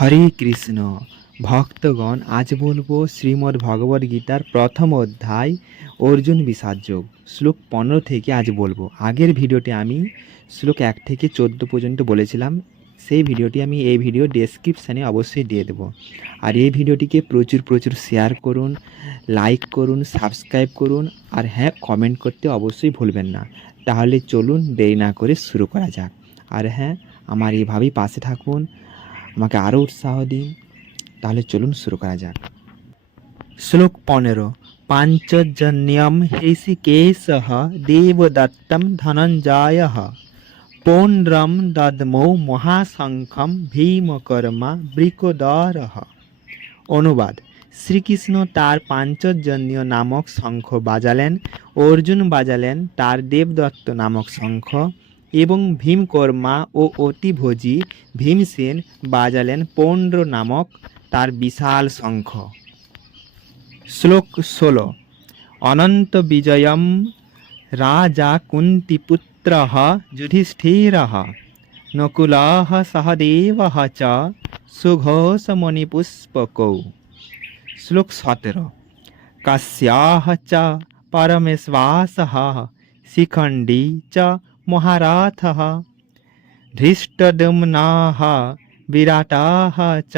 হরে কৃষ্ণ ভক্তগণ, আজ বলবো শ্রীমদ্ ভগবদ্ গীতার প্রথম অধ্যায় অর্জুন বিষাদযোগ শ্লোক 15 থেকে আজ বলবো। আগের ভিডিওতে আমি শ্লোক 1 থেকে 14 পর্যন্ত বলেছিলাম, সেই ভিডিওটি আমি এই ভিডিও ডেসক্রিপশানে অবশ্যই দিয়ে দেবো। আর এই ভিডিওটিকে প্রচুর প্রচুর শেয়ার করুন, লাইক করুন, সাবস্ক্রাইব করুন, আর হ্যাঁ, কমেন্ট করতে অবশ্যই ভুলবেন না। তাহলে চলুন দেরি না করে শুরু করা যাক। আর হ্যাঁ, আমার এভাবেই পাশে থাকুন, আমাকে আরও উৎসাহ দিন। তাহলে চলুন শুরু করা যাক। শ্লোক 15। পাঞ্চজন্যম হৃষিকেশঃ দেবদত্তম ধনঞ্জয়ঃ পৌণ্ড্রম দদমৌ মহাশঙ্খম ভীমকর্মা বৃকোদরঃ। অনুবাদ: শ্রীকৃষ্ণ তার পাঞ্চজন্য নামক শঙ্খ বাজালেন, অর্জুন বাজালেন তার দেবদত্ত নামক শঙ্খ, এবং ভীমকর্মা ও অতিভোজী ভীমসেন বাজালেন পৌণ্ড্র নামক তার বিশাল শঙ্খ। শ্লোক 16। অনন্ত বিজয়ম রাজা কুন্তিপুত্রঃ যুধিষ্ঠিরঃ নকুলঃ সহদেবঃ চ সুঘোষমণিপুষ্পকৌ। শ্লোক 17। কাস্যাহ চ পরমেশ্বাসঃ শিখণ্ডী চ মহারথঃ ধৃষ্টদ্যুম্নঃ বিরাটঃ চ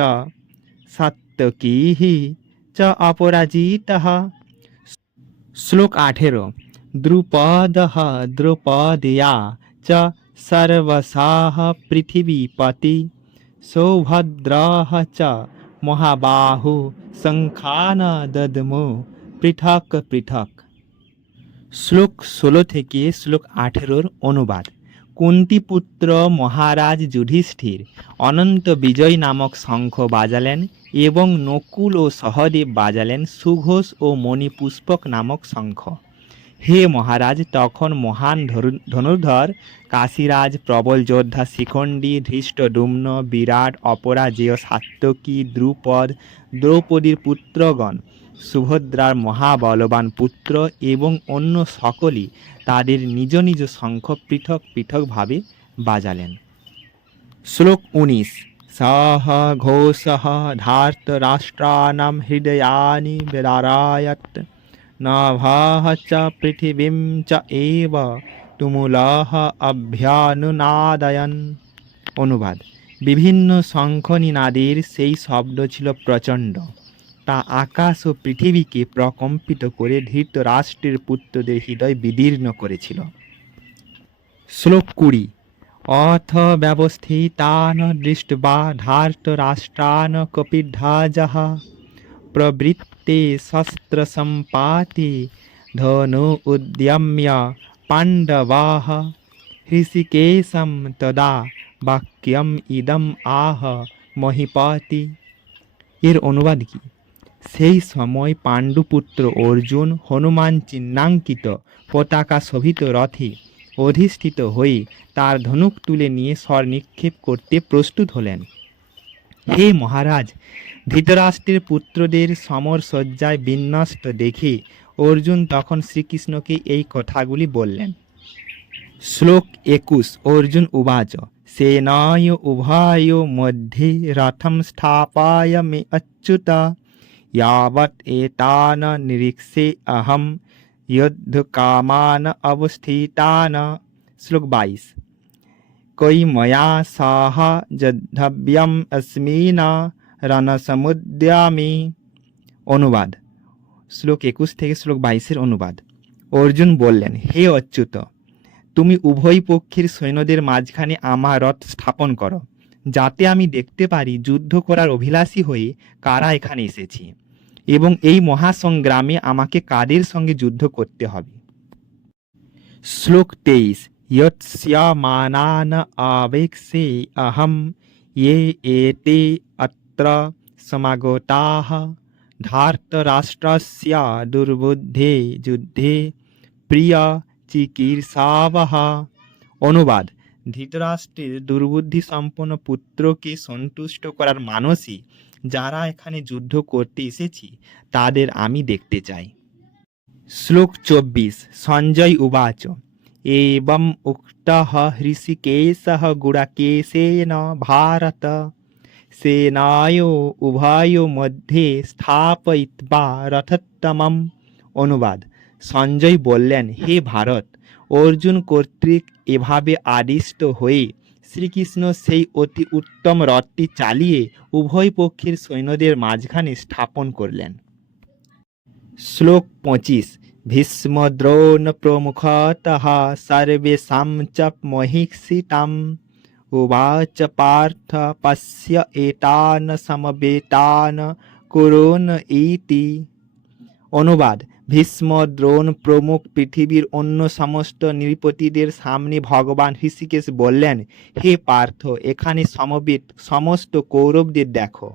সাত্যকীঃ চ অপরাজিতঃ। শ্লোক 18। দ্রুপদঃ দ্রৌপদীয়া চ সর্বশঃ পৃথিবীপতি সৌভদ্রঃ চ মহাবাহু শঙ্খান দদমু পৃথক পৃথক। শ্লোক 16 থেকে শ্লোক 18 অনুবাদ: কুন্তিপুত্র মহারাজ যুধিষ্ঠির অনন্ত বিজয় নামক শঙ্খ বাজালেন এবং নকুল ও সহদেব বাজালেন সুঘোষ ও মণিপুষ্পক নামক শঙ্খ। হে মহারাজ, তখন মহান ধনুর্ধর কাশীরাজ, প্রবল যোদ্ধা শিখণ্ডী, ধৃষ্টদ্যুম্ন, বিরাট, অপরাজেয়, সাত্যকী, দ্রুপদ, দ্রৌপদীর পুত্রগণ, সুভদ্রার মহাবলবান পুত্র এবং অন্য সকলেই তাদের নিজ নিজ শঙ্খ পৃথক পৃথকভাবে বাজালেন। শ্লোক 19। সহ ঘোষঃ ধার্তরাষ্ট্রাণাং হৃদয়ানি বিদারয়ৎ নাভাঃ চ পৃথিবীম চ এব তুমুলঃ অভ্যনুনাদয়ন। অনুবাদ: বিভিন্ন শঙ্খনিনাদের সেই শব্দ ছিল প্রচণ্ড, তা আকাশ ও পৃথিবীকে প্রকম্পিত করে ধৃতরাষ্ট্রের পুত্রদের হৃদয় বিদীর্ণ করেছিল। শ্লোক 20। অথ ব্যবস্থিতান দৃष्ट्वा ধার্তরাষ্ট্রান কপিধ্বজঃ প্রবৃত্তে শস্ত্রসম্পাতে ধনু উদ্যম্য পাণ্ডবাঃ হৃষিকেশম তদা বাক্যম ইদম আহ মহিপতি। এর অনুবাদ কি? সেই সময় পাণ্ডুপুত্র অর্জুন হনুমান চিহ্নাঙ্কিত পতাকা শোভিত রথে অধিষ্ঠিত হয়ে তার ধনুক তুলে নিয়ে স্বর নিক্ষেপ করতে প্রস্তুত হলেন। হে মহারাজ, ধৃতরাষ্ট্রের পুত্রদের সমরসজ্জায় বিন্যস্ত দেখে অর্জুন তখন শ্রীকৃষ্ণকে এই কথাগুলি বললেন। শ্লোক 21। অর্জুন উবাচ সেনায় উভয় মধ্যে রথম স্থাপয় মে অচ্যুত यावत् एतान् निरीक्षे अहं युद्धकामान् अवस्थितान्। श्लोक 22। कोई मया सह যোদ্ধব্যম अस्मिन् রণসমুদ্যমে। অনুবাদ: শ্লোক 21 থেকে শ্লোক 22 অনুবাদ। অর্জুন বললেন, হে অচ্যুত, তুমি উভয় পক্ষের সৈন্যদের মাঝখানে আমার রথ স্থাপন করো, যাতে আমি দেখতে পারি যুদ্ধ করার অভিলাষী হয়ে কারা এখানে এসেছে এবং এই মহাসংগ্রামে আমাকে কাদের সঙ্গে যুদ্ধ করতে হবে। শ্লোক 23। ইয়ৎস্যমানান আবেক্ষে অহম ইয়ে এতে অত্র সমাগতাঃ ধার্তরাষ্ট্রস্য দুর্বুদ্ধে যুদ্ধে প্রিয় চিকীর্ষাবঃ। অনুবাদ: ধৃতরাষ্ট্রের দুর্বুদ্ধি সম্পন্ন পুত্রকে সন্তুষ্ট করার মানসে যারা এখানে যুদ্ধ করতে এসেছি তাদের আমি দেখতে চাই। শ্লোক 24। সঞ্জয় উবাচ এবং উক্তঃ হৃষিকেশঃ গুড়াকেশেন ভারত সেনায় উভয় মধ্যে স্থাপয়িত্বা রথোত্তমম। অনুবাদ: সঞ্জয় বললেন, হে ভারত, অর্জুন কর্তৃক এভাবে আদিষ্ট হয়ে শ্রীকৃষ্ণ সেই অতি উত্তম রথটি চালিয়ে উভয় পক্ষের সৈন্যদের মাঝখানে স্থাপন করলেন। শ্লোক 25। ভীষ্ম দ্রোণ প্রমুখতঃ সর্বেষাং চ মহীক্ষিতাম উবাচ পার্থ পশ্য এতান সমবেতান কুরুন ইতি। অনুবাদ: ভীষ্ম, দ্রোণ প্রমুখ পৃথিবীর অন্য সমস্ত নৃপতিদের সামনে ভগবান ঋষিকেশ বললেন, হে পার্থ, এখানে সমবেত সমস্ত কৌরবদের দেখো।